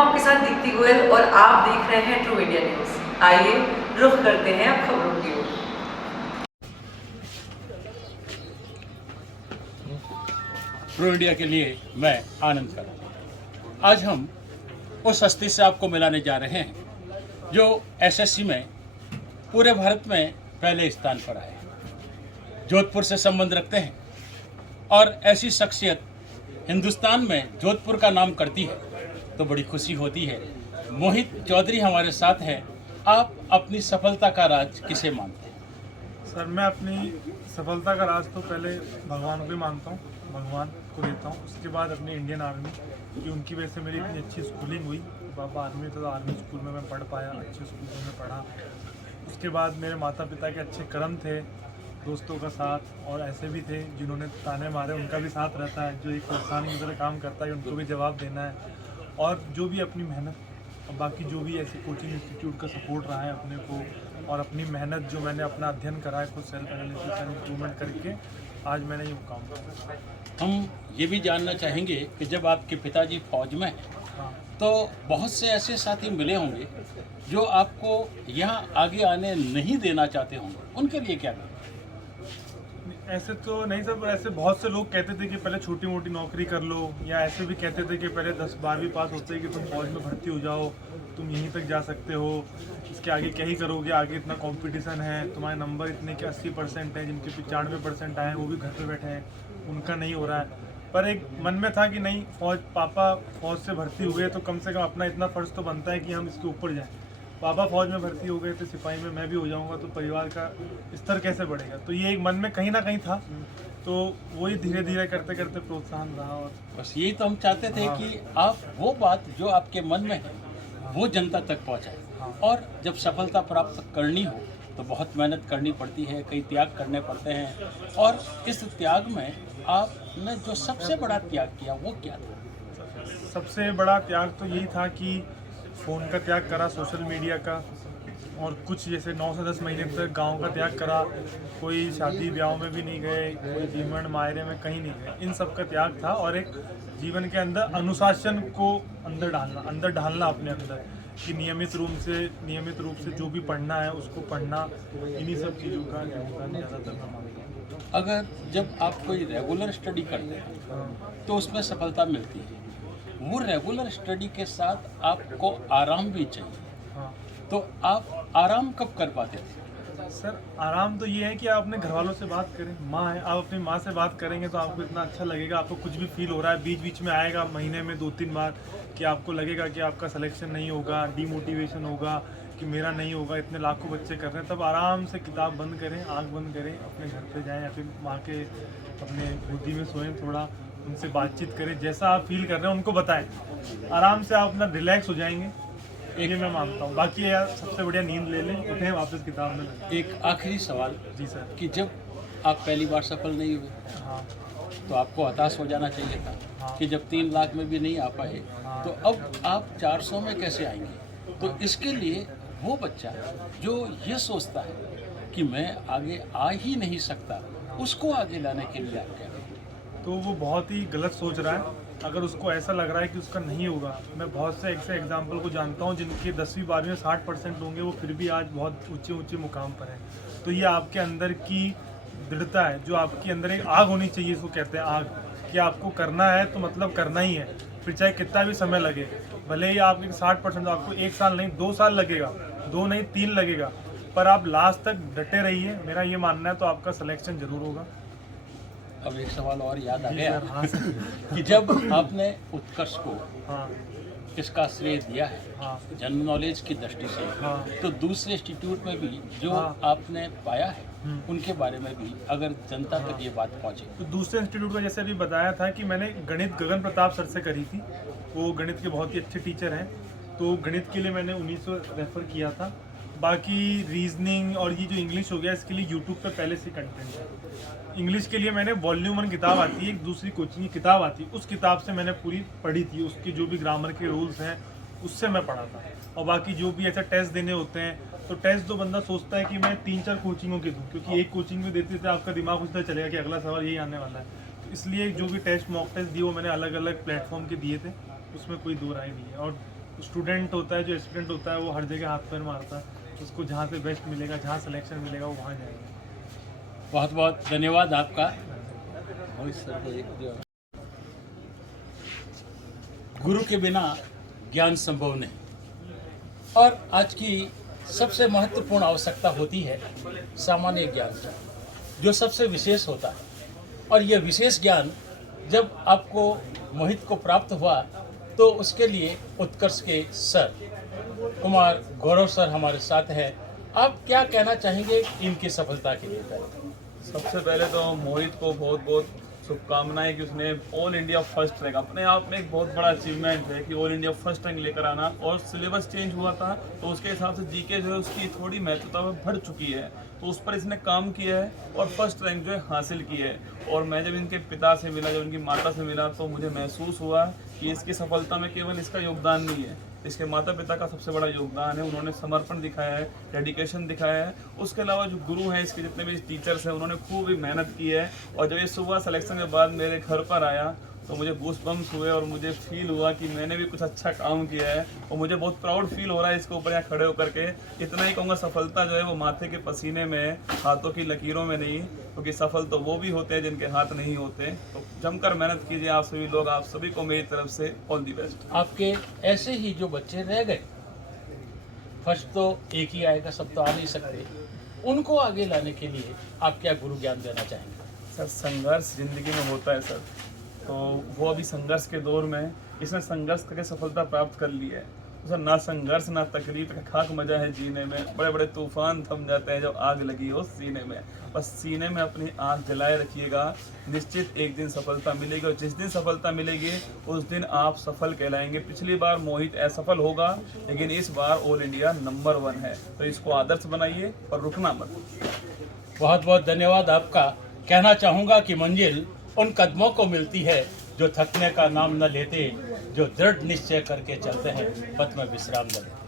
आपके साथ दीप्ति गोयल और आप देख रहे हैं ट्रू इंडिया न्यूज। आइए रुख करते हैं अब खबरों की ओर। ट्रू इंडिया के लिए मैं आनंद कर आज हम उस हस्ती से आपको मिलाने जा रहे हैं जो एसएससी में पूरे भारत में पहले स्थान पर आए, जोधपुर से संबंध रखते हैं और ऐसी शख्सियत हिंदुस्तान में जोधपुर का नाम करती है तो बड़ी खुशी होती है। मोहित चौधरी हमारे साथ हैं। आप अपनी सफलता का राज किसे मानते हैं? सर, मैं अपनी सफलता का राज तो पहले भगवान को ही मानता हूँ, भगवान को देता हूँ। उसके बाद अपनी इंडियन आर्मी, कि उनकी वजह से मेरी इतनी अच्छी स्कूलिंग हुई। पापा आर्मी था तो आर्मी स्कूल में मैं पढ़ पाया, अच्छे स्कूल में पढ़ा। उसके बाद मेरे माता पिता के अच्छे कर्म थे, दोस्तों का साथ, और ऐसे भी थे जिन्होंने ताने मारे, उनका भी साथ रहता है। जो एक इंसान की तरह काम करता है उनको भी जवाब देना है। और जो भी अपनी मेहनत, और बाकी जो भी ऐसे कोचिंग इंस्टीट्यूट का सपोर्ट रहा है अपने को, और अपनी मेहनत जो मैंने अपना अध्ययन करा है, खुद सेल्फ एनालिसिस एंड इम्प्रूवमेंट करके आज मैंने ये मुकाम पाया। हम ये भी जानना चाहेंगे कि जब आपके पिताजी फौज में हैं तो बहुत से ऐसे साथी मिले होंगे जो आपको यहाँ आगे आने नहीं देना चाहते होंगे, उनके लिए क्या करें? ऐसे तो नहीं सर, ऐसे बहुत से लोग कहते थे कि पहले छोटी मोटी नौकरी कर लो, या ऐसे भी कहते थे कि पहले 10-12वीं पास होते हैं कि तुम फौज में भर्ती हो जाओ, तुम यहीं तक जा सकते हो, इसके आगे क्या ही करोगे, आगे इतना कंपटीशन है, तुम्हारे नंबर इतने के 80% हैं, जिनके 95% आए हैं वो भी घर पे बैठे हैं, उनका नहीं हो रहा है। पर एक मन में था कि नहीं, पापा फौज से भर्ती हुए तो कम से कम अपना इतना फ़र्ज़ तो बनता है कि हम इसके ऊपर जाएँ। पापा फौज में भर्ती हो गए थे, सिपाही में मैं भी हो जाऊंगा तो परिवार का स्तर कैसे बढ़ेगा, तो ये एक मन में कहीं ना कहीं था। तो वही धीरे धीरे करते करते प्रोत्साहन रहा। और बस यही तो हम चाहते थे कि आप वो बात जो आपके मन में है वो जनता तक पहुंचाए। और जब सफलता प्राप्त करनी हो तो बहुत मेहनत करनी पड़ती है, कई त्याग करने पड़ते हैं, और इस त्याग में आपने जो सबसे बड़ा त्याग किया वो क्या था? सबसे बड़ा त्याग तो यही था कि फ़ोन का त्याग करा, सोशल मीडिया का, और कुछ जैसे 9 से 10 महीने तक गांव का त्याग करा। कोई शादी ब्याह में भी नहीं गए, कोई जीवन मायरे में कहीं नहीं गए, इन सब का त्याग था। और एक जीवन के अंदर अनुशासन को अंदर ढालना अपने अंदर, कि नियमित रूप से जो भी पढ़ना है उसको पढ़ना, इन्हीं सब चीज़ों का ध्यान ज़्यादातर मैं मानता हूँ। अगर जब आप कोई रेगुलर स्टडी करते हैं तो उसमें सफलता मिलती है, वो रेगुलर स्टडी के साथ आपको आराम भी चाहिए। हाँ, तो आप आराम कब कर पाते थे? सर, आराम तो ये है कि आप अपने घर वालों से बात करें। माँ है, आप अपनी माँ से बात करेंगे तो आपको इतना अच्छा लगेगा। आपको कुछ भी फील हो रहा है, बीच बीच में आएगा महीने में 2-3 बार कि आपको लगेगा कि आपका सिलेक्शन नहीं होगा, डीमोटिवेशन होगा कि मेरा नहीं होगा, इतने लाखों बच्चे कर रहे हैं। तब आराम से किताब बंद करें, आँख बंद करें, अपने घर पे जाएँ या फिर माँ के अपने गोदी में सोएं, थोड़ा उनसे बातचीत करें, जैसा आप फील कर रहे हैं उनको बताएं। आराम से आप अपना रिलैक्स हो जाएंगे, ये मैं मानता हूँ। बाकी यार, सबसे बढ़िया नींद ले लें, उठें, वापस किताब में लगें। एक आखिरी सवाल जी सर। कि जब आप पहली बार सफल नहीं हुए हाँ तो आपको हताश हो जाना चाहिए था। हाँ। कि जब 3 लाख में भी नहीं आ पाए हाँ। तो अब आप 400 में कैसे आएंगे? तो इसके लिए वो बच्चा जो ये सोचता है कि मैं आगे आ ही नहीं सकता, उसको आगे लाने के लिए आप क्या करें? तो वो बहुत ही गलत सोच रहा है। अगर उसको ऐसा लग रहा है कि उसका नहीं होगा, मैं बहुत से ऐसे एग्जाम्पल को जानता हूँ जिनके 10वीं 12वीं में 60% होंगे, वो फिर भी आज बहुत ऊंचे ऊंचे मुकाम पर हैं। तो ये आपके अंदर की दृढ़ता है, जो आपके अंदर एक आग होनी चाहिए, इसको कहते हैं आग, कि आपको करना है तो मतलब करना ही है, फिर चाहे कितना भी समय लगे। भले ही आपके 60%, आपको 1 साल नहीं 2 साल लगेगा, 2 नहीं 3 लगेगा, पर आप लास्ट तक डटे रहिए, मेरा ये मानना है, तो आपका सिलेक्शन जरूर होगा। अब एक सवाल और याद आ जी गया सर, हाँ सर। कि जब आपने उत्कर्ष को हाँ इसका श्रेय दिया है हाँ जनरल नॉलेज की दृष्टि से, हाँ। तो दूसरे इंस्टीट्यूट में भी जो हाँ। आपने पाया है उनके बारे में भी अगर जनता तक ये बात पहुंचे। तो दूसरे इंस्टीट्यूट का जैसे अभी बताया था कि मैंने गणित गगन प्रताप सर से करी थी, वो गणित के बहुत ही अच्छे टीचर हैं, तो गणित के लिए मैंने 1900 रेफ़र किया था। बाकी रीजनिंग और ये जो इंग्लिश हो गया, इसके लिए यूट्यूब पे पहले से कंटेंट है। इंग्लिश के लिए मैंने वॉल्यूम 1 किताब आती है, एक दूसरी कोचिंग की किताब आती है, उस किताब से मैंने पूरी पढ़ी थी, उसके जो भी ग्रामर के रूल्स हैं उससे मैं पढ़ा था। और बाकी जो भी ऐसे टेस्ट देने होते हैं, तो टेस्ट तो बंदा सोचता है कि मैं 3-4 कोचिंगों के दूँ, क्योंकि एक कोचिंग में देते थे आपका दिमाग उस तरह चलेगा कि अगला सवाल यही आने वाला है। तो इसलिए जो भी टेस्ट मॉक टेस्ट दिए वो मैंने अलग अलग प्लेटफॉर्म के दिए थे, उसमें कोई दो राय नहीं है। और स्टूडेंट होता है, जो एस्पिरेंट होता है, वो हर जगह हाथ पैर मारता है, उसको जहाँ से बेस्ट मिलेगा, जहाँ सिलेक्शन मिलेगा वो वहाँ जाएगा। बहुत बहुत धन्यवाद आपका। गुरु के बिना ज्ञान संभव नहीं, और आज की सबसे महत्वपूर्ण आवश्यकता होती है सामान्य ज्ञान की, जो सबसे विशेष होता है। और यह विशेष ज्ञान जब आपको मोहित को प्राप्त हुआ तो उसके लिए उत्कर्ष के सर कुमार गौरव सर हमारे साथ हैं। आप क्या कहना चाहेंगे इनकी सफलता के लिए? सबसे पहले तो मोहित को बहुत बहुत शुभकामनाएं कि उसने ऑल इंडिया फर्स्ट रैंक, अपने आप में एक बहुत बड़ा अचीवमेंट है कि ऑल इंडिया फर्स्ट रैंक लेकर आना। और सिलेबस चेंज हुआ था तो उसके हिसाब से जीके जो है उसकी थोड़ी महत्वता बढ़ चुकी है, तो उस पर इसने काम किया है और फर्स्ट रैंक जो है हासिल की है। और मैं जब इनके पिता से मिला, जब इनकी माता से मिला, तो मुझे महसूस हुआ कि इसकी सफलता में केवल इसका योगदान नहीं है, इसके माता पिता का सबसे बड़ा योगदान है। उन्होंने समर्पण दिखाया है, डेडिकेशन दिखाया है। उसके अलावा जो गुरु हैं, इसके जितने भी टीचर्स हैं, उन्होंने खूब ही मेहनत की है। और जब ये सुबह सिलेक्शन के बाद मेरे घर पर आया तो मुझे गूज़बम्स हुए और मुझे फील हुआ कि मैंने भी कुछ अच्छा काम किया है। और मुझे बहुत प्राउड फील हो रहा है इसके ऊपर यहाँ खड़े होकर के। इतना ही कहूँगा, सफलता जो है वो माथे के पसीने में है, हाथों की लकीरों में नहीं, क्योंकि सफल तो वो भी होते हैं जिनके हाथ नहीं होते। तो जमकर मेहनत कीजिए आप सभी लोग, आप सभी को मेरी तरफ से ऑल दी बेस्ट। आपके ऐसे ही जो बच्चे रह गए, फर्स्ट तो एक ही आएगा, सब तो आ नहीं सकते, उनको आगे लाने के लिए आप क्या गुरु ज्ञान देना चाहेंगे? सर, संघर्ष जिंदगी में होता है सर, तो वो अभी संघर्ष के दौर में है। इसने संघर्ष करके सफलता प्राप्त कर ली है। तो सर, ना संघर्ष ना तकलीफ का खाक मजा है जीने में। बड़े बड़े तूफान थम जाते हैं जब आग लगी हो सीने में। बस सीने में अपनी आग जलाए रखिएगा, निश्चित एक दिन सफलता मिलेगी। और जिस दिन सफलता मिलेगी उस दिन आप सफल कहलाएंगे। पिछली बार मोहित असफल होगा, लेकिन इस बार ऑल इंडिया नंबर 1 है। तो इसको आदर्श बनाइए और रुकना मत। बहुत बहुत धन्यवाद आपका। कहना चाहूँगा कि मंजिल उन कदमों को मिलती है जो थकने का नाम न लेते, जो दृढ़ निश्चय करके चलते हैं, पथ में विश्राम न लेते।